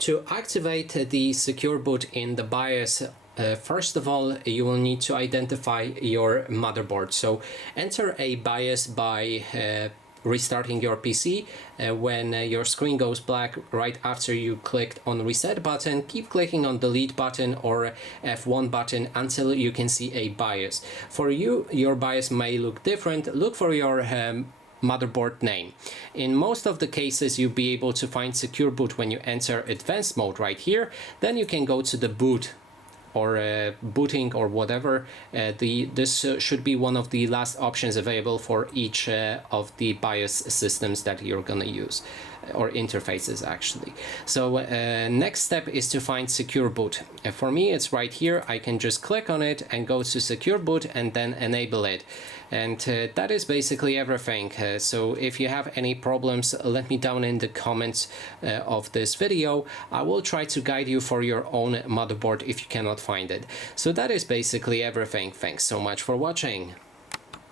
To activate the secure boot in the BIOS, first of all, you will need to identify your motherboard. So enter a BIOS by restarting your PC. When your screen goes black right after you clicked on reset button, keep clicking on delete button or F1 button until you can see a BIOS. For you, your BIOS may look different. Look for your motherboard name. In most of the cases, you'll be able to find secure boot when you enter advanced mode right here. Then you can go to the boot or booting or whatever. This should be one of the last options available for each of the BIOS systems that you're gonna use, or interfaces actually. So next step is to find secure boot. For me, it's right here. I can just click on it and go to secure boot and then enable it. And that is basically everything. So if you have any problems, let me down in the comments of this video. I will try to guide you for your own motherboard if you cannot find it. So that is basically everything. Thanks so much for watching.